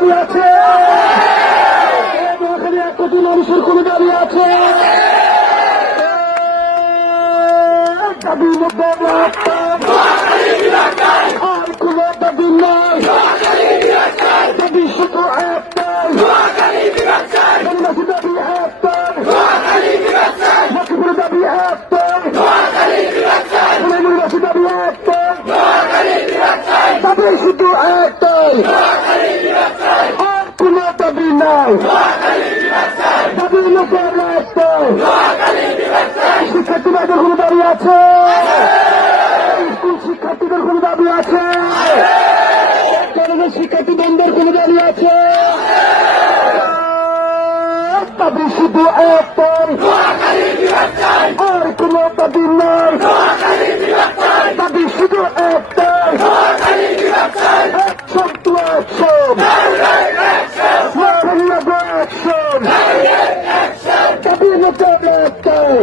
দাবি আছে? নোয়াখালী 1 কোটি মানুষের কোন দাবি আছে? দাবি মধ্যে আর কোন দাবি নাই, দাবি শুধু একটাই, দাবি একটাই, লক্ষ্মীপুরের দাবি একটাই, দাবি একটাই, দাবি শুধু একটাই, আর কোন দাবি নাই, দাবি মধ্যে একটাই। শিক্ষার্থী ভাইদের কোন দাবি আছে? স্কুল শিক্ষার্থীদের কোন দাবি আছে? কলেজের শিক্ষার্থী বন্ধের কোন দাবি আছে? দাবি শুধু একটাই, আর কোন দাবি নাই, দাবি শুধু একটাই, অ্যাকশন টু অ্যাকশন, দাবি মতো একটাই।